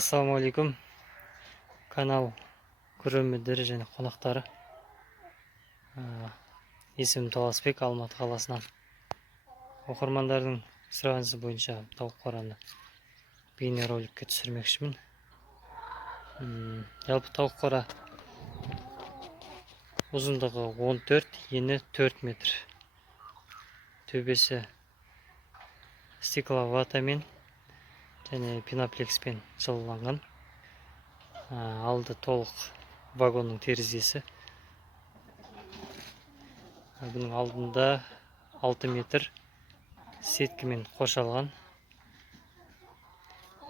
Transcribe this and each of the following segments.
Ассалаумалейкум, канал көрермендері және қонақтары. Есімім Таласбек, Алматы қаласынан. Оқырмандардың сұранысы бойынша тауық қораны бейнероликке түсірмекшімін. Жалпы тауық қора ұзындығы 14, ені 4 метр. Төбесі стекловатамен және пеноплекспен жылыланған. Алды толық вагонның терезесі. Бұның алдында 6 метр сеткімен қоршалған.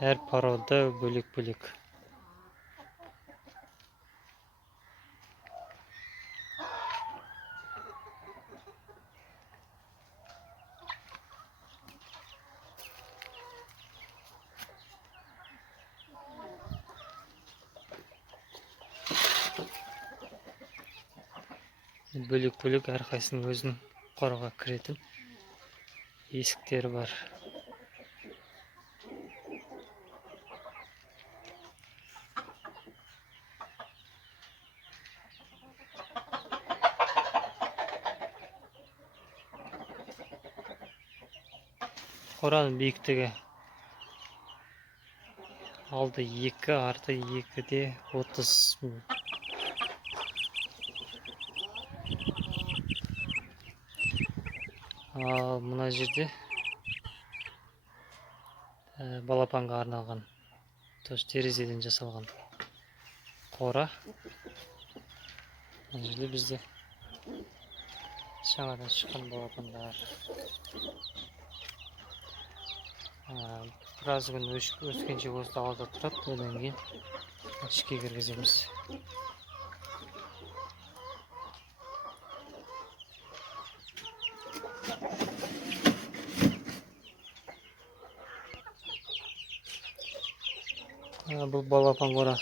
Әр порода бөлек-бөлек. Бөлек-бөлек әрқайсының өзінің қораға кіретін есіктері бар. Қораның биіктігі алды 2, арты 2-де 30. Ал мына жерде балапанға арналған терезеден жасалған қора. Мына жерде бізде жаңадан шыққан балапандар. Біраз күн өскенше осы далада тұрады, одан кейін ішке кіргіземіз. Бұл балапан қора.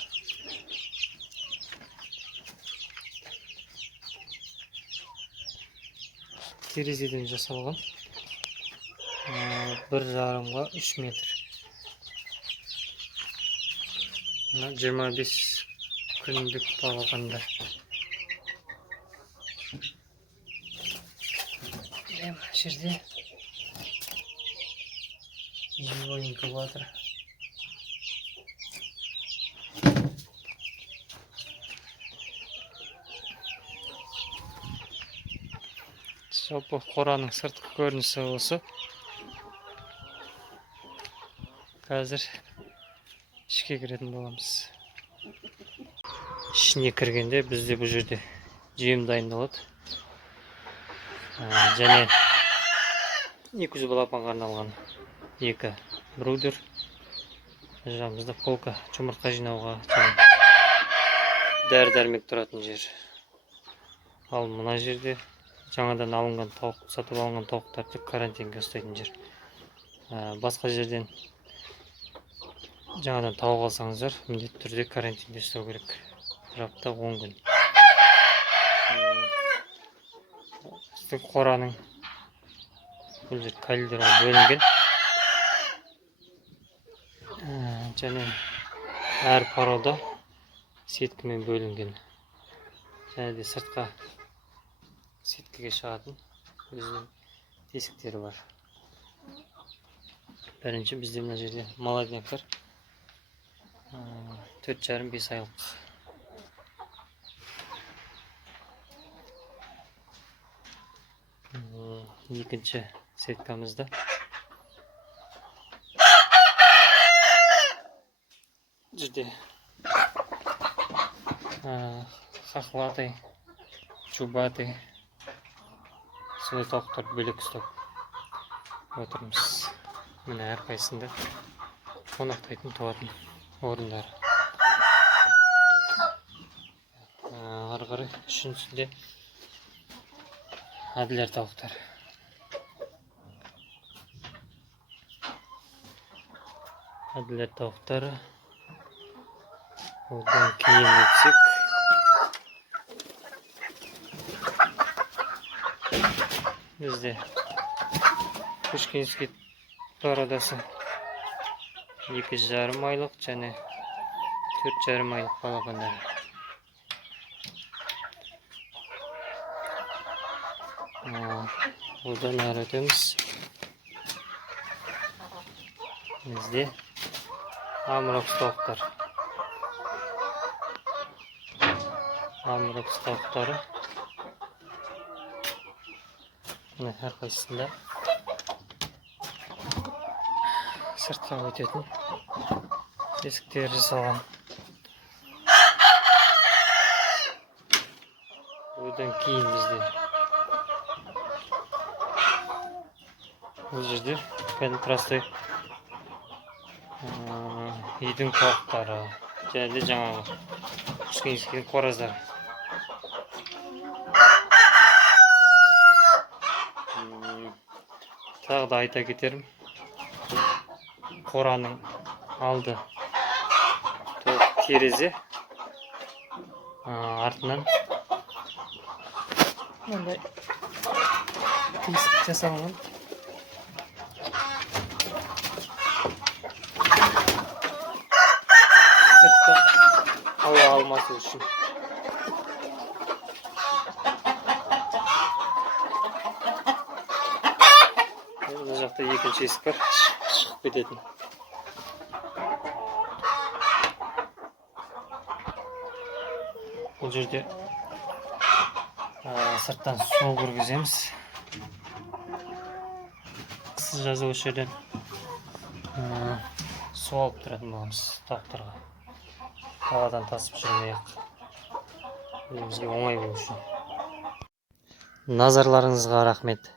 Терезеден жасалған. 1,5-ға 3 метр. 25 күндік балапандар. Жерде ойынқы батыр. Жалпы қораның сыртқы көрінісі осы. Қазір ішке кіретін боламыз. Ішіне кіргенде бізде бұл жерде жем дайындалады. Және 200 балапанға арналған 2 брудер. Жағымызда полка, жұмыртқа жинауға дәрі-дәрмек тұратын жер. Ал мына жерде жаңадан алынған тауық, сатып алынған тауықтарды карантинге ұстайтын жер. Басқа жерден жаңадан тауық алсаңыздар, міндетті түрде карантинде ұстау керек. Bir hafta 10 gün. Қораның бұл жер калидерға бөлінген. Және әр порода сеткімен бөлінген. Және де сыртқа сеткіге шығатын өзінің тесіктері бар. Бірінші бізде мына жерде молодняктар 4,5-5 айлық. Екінші сеткамызда жерде хохлатый, чубатый солай тауықтарды бөлек ұстап отырмыз. Міне әрқайсында қонақтайтын туатын орындар. Ары қарай үшіншісінде әділер тауықтар. Әділер тауықтары. Одан кейін өтсек. Бізде Пушкинский парадасы 2,5 айлық және 4,5 айлық балапандар. Одан әрі өтеміз. Бізде амурокс тауықтар. Амурокс тауықтары. Мына әрқайсысында сыртқа өтетін тесіктер жасалған. Одан кейін бізде бұл жерде простой үйдің тауықтары және де жаңағы кішкентай қораздар. Тағы да айта кетерім, қораның алды терезе, артынан мындай тесік жасалған. Сыртта ауа алмасы үшін. Мына жақта екінші есік бар, шығып кететін. Бұл жерде сырттан су кіргіземіз. Қысы жазы осы жерден су алып тұратын боламыз тауықтарға. Даладан тасып жүрмей-ақ. Бізге оңай болу үшін. Назарларыңызға рахмет.